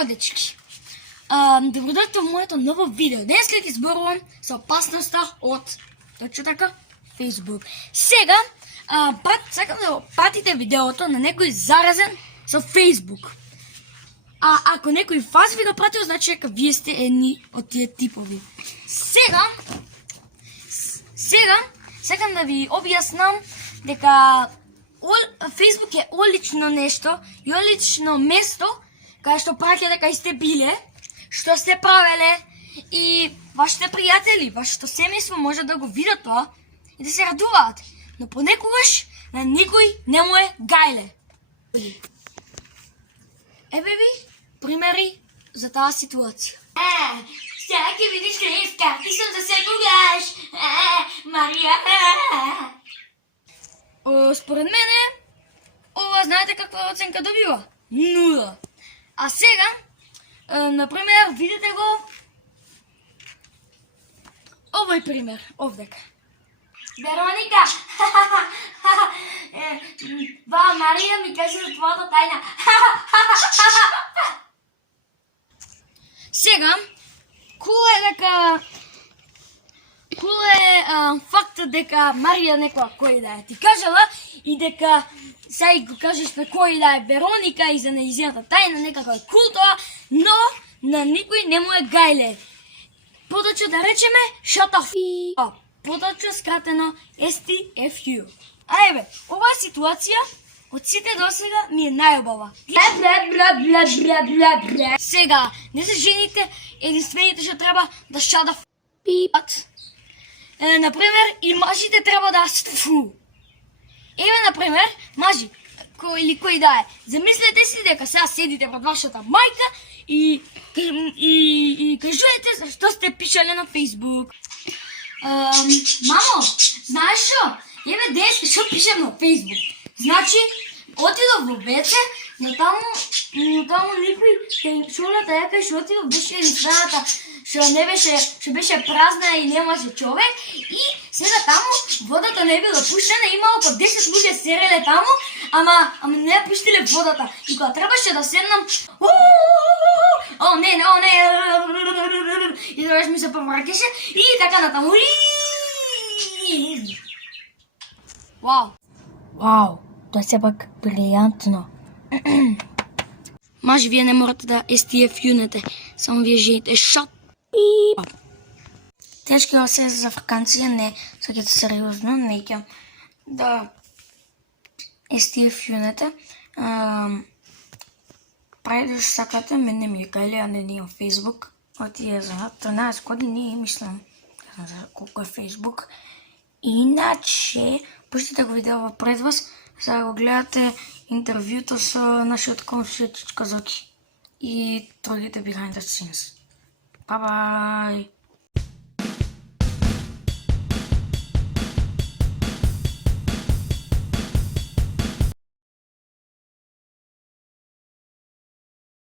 Здраво, дечки! Добродојте во моето ново видео. Днес ќе ги зборувам со опасноста од точно така Facebook. Сега сакам да пратите видеото на некој заразен со Facebook. А ако некој вас ви го пратил, значи дека вие сте едни од тие типови. Сега сакам да ви објаснам дека Facebook е одлично нешто и одлично место кај што праќа дека сте биле, што сте правеле и вашите пријатели, вашето семејство може да го видат тоа и да се радуваат. Но понекогаш на никој не му е гајле. Еве ви примери за таа ситуација. Сега ќе видиш кај карти сум за секогаш. Марија. Според мене, ова знаете каква оценка добива? 0. А сега, например, видите го овој пример, овдека. Вероника, Марија ми кажа за твојата тајна. Сега, Кул е фактот дека Марија некоја кој да е ти кажала и дека сега го кажеш на кој да е Вероника и за нејзината тајна некако е кул тоа, но на никој не му е гајле. Подочу да речеме shut up. Подочу скратено STFU. Ајбе, оваа ситуација од сите досега ми е најубава. Сега, не се жените единствените што треба да shut up. Например, и мажите треба да фу. Еве, например, мажи, или кој да е. Замислете си дека сега седите пред вашата мајка и кажувате зашто сте пишале на Facebook. Мамо, знаеш што? Еве денеска што пишем на Facebook. Значи, отидов во ВЦ, но таму никој кај шолата ја кај што отидов беше единствената што беше празна и немаше човек и сега таму водата не била пуштена, имало по 10 луѓе сереле таму, ама не ја пуштиле водата. И кога требаше да седнам, о не, и тогаш ми се повраќаше и така натаму. Вау, тоа е сепак брилјантно. Мажи, вие не морате да STF-юнете, само вие жените шат. Тешки се за вакансија, не, сакате сериозно, не ќе да STF-юнете. Прави сакате, мене ми е гајле, а не имам Facebook. Отие за 13 години, мислам, не знам колко е Facebook. Иначе, пуштите го видео пред вас, за да го гледате интервјуто со нашиот комшија Чичко Зоки и другите behind the scenes. Bye bye!